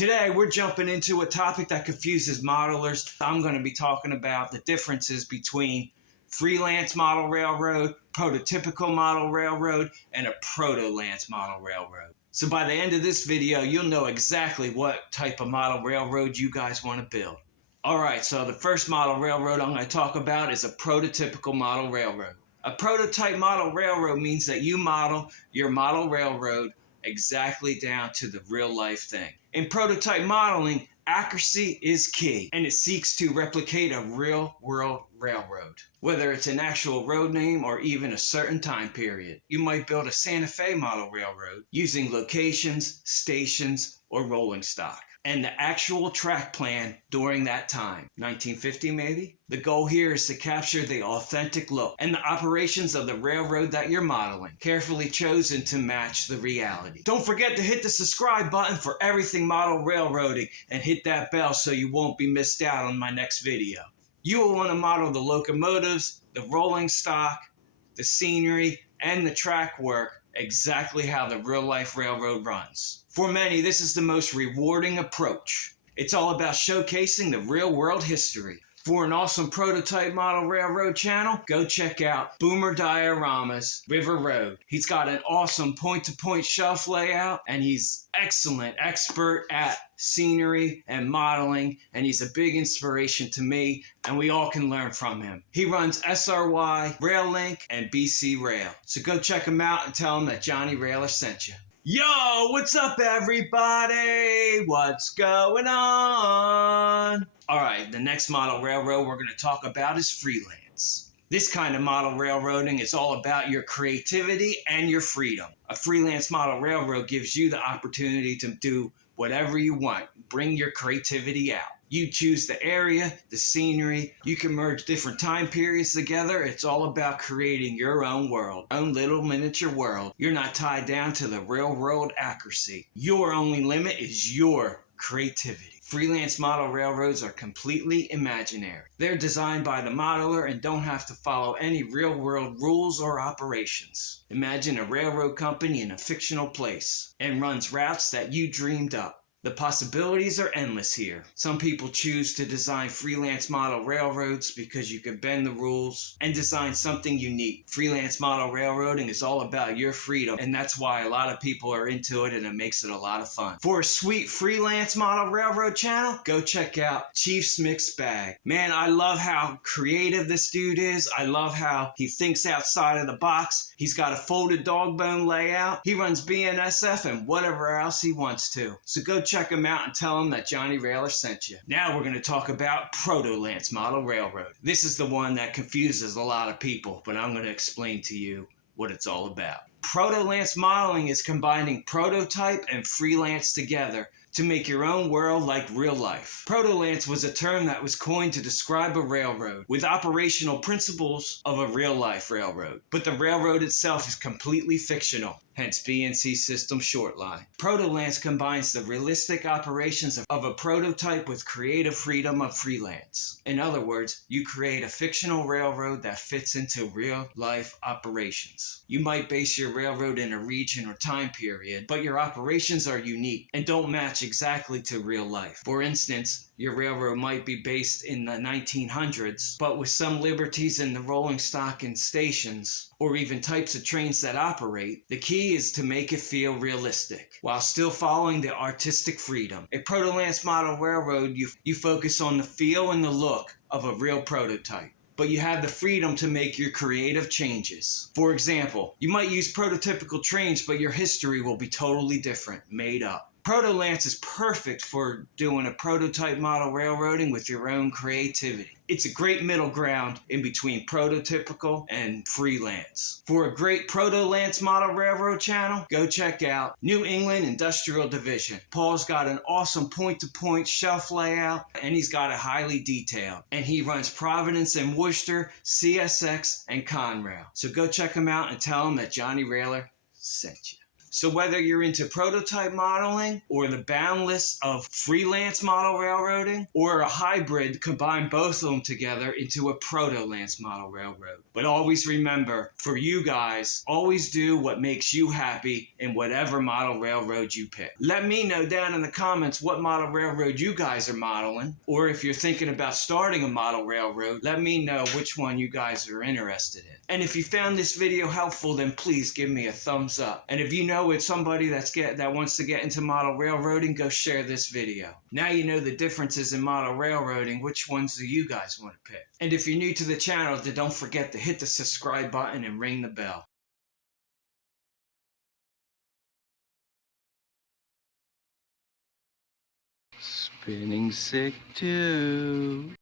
Today we're jumping into a topic that confuses modelers. I'm going to be talking about the differences between freelance model railroad, prototypical model railroad, and a proto-lance model railroad. So by the end of this video, you'll know exactly what type of model railroad you guys want to build. Alright, so the first model railroad I'm going to talk about is a prototypical model railroad. A prototype model railroad means that you model your model railroad exactly down to the real life thing. In prototype modeling, accuracy is key, and it seeks to replicate a real world railroad, whether it's an actual road name or even a certain time period. You might build a Santa Fe model railroad using locations, stations, or rolling stock, and the actual track plan during that time, 1950 maybe. The goal here is to capture the authentic look and the operations of the railroad that you're modeling, carefully chosen to match the reality. Don't forget to hit the subscribe button for everything model railroading and hit that bell so you won't be missed out on my next video. You will want to model the locomotives, the rolling stock, the scenery, and the track work exactly how the real life railroad runs. For many, this is the most rewarding approach. It's all about showcasing the real world history. For an awesome prototype model railroad channel, go check out Boomer Diorama's River Road. He's got an awesome point-to-point shelf layout, and he's excellent expert at scenery and modeling, and he's a big inspiration to me, and we all can learn from him. He runs SRY, RailLink, and BC Rail. So go check him out and tell him that Johnny Railer sent you. Yo, what's up everybody? What's going on? Alright, the next model railroad we're going to talk about is freelance. This kind of model railroading is all about your creativity and your freedom. A freelance model railroad gives you the opportunity to do whatever you want. Bring your creativity out. You choose the area, the scenery. You can merge different time periods together. It's all about creating your own world, own little miniature world. You're not tied down to the real world accuracy. Your only limit is your creativity. Freelance model railroads are completely imaginary. They're designed by the modeler and don't have to follow any real world rules or operations. Imagine a railroad company in a fictional place and runs routes that you dreamed up. The possibilities are endless here. Some people choose to design freelance model railroads because you can bend the rules and design something unique. Freelance model railroading is all about your freedom, and that's why a lot of people are into it, and it makes it a lot of fun. For a sweet freelance model railroad channel, go check out Chief's Mixed Bag. Man, I love how creative this dude is. I love how he thinks outside of the box. He's got a folded dog bone layout. He runs BNSF and whatever else he wants to. So go check him out and tell him that Johnny Railer sent you. Now we're going to talk about proto-lance model railroad. This is the one that confuses a lot of people, but I'm going to explain to you what it's all about. Proto-lance modeling is combining prototype and freelance together to make your own world like real life. Proto-lance was a term that was coined to describe a railroad with operational principles of a real life railroad. But the railroad itself is completely fictional, hence BNC System shortline. Proto-lance combines the realistic operations of a prototype with creative freedom of freelance. In other words, you create a fictional railroad that fits into real life operations. You might base your railroad in a region or time period, but your operations are unique and don't match exactly to real life. For instance, your railroad might be based in the 1900s, but with some liberties in the rolling stock and stations, or even types of trains that operate. The key is to make it feel realistic, while still following the artistic freedom. A proto-lance model railroad, you focus on the feel and the look of a real prototype, but you have the freedom to make your creative changes. For example, you might use prototypical trains, but your history will be totally different, made up. Proto-lance is perfect for doing a prototype model railroading with your own creativity. It's a great middle ground in between prototypical and freelance. For a great proto-lance model railroad channel, go check out New England Industrial Division. Paul's got an awesome point-to-point shelf layout, and he's got it highly detailed. And he runs Providence and Worcester, CSX, and Conrail. So go check him out and tell him that Johnny Railer sent you. So whether you're into prototype modeling or the boundless of freelance model railroading or a hybrid, combine both of them together into a proto-lance model railroad. But always remember, for you guys, always do what makes you happy in whatever model railroad you pick. Let me know down in the comments what model railroad you guys are modeling, or if you're thinking about starting a model railroad, let me know which one you guys are interested in. And if you found this video helpful, then please give me a thumbs up. And if you know it's somebody that wants to get into model railroading, go share this video. Now you know the differences in model railroading. Which ones do you guys want to pick? And if you're new to the channel, then don't forget to hit the subscribe button and ring the bell. Spinning sick too.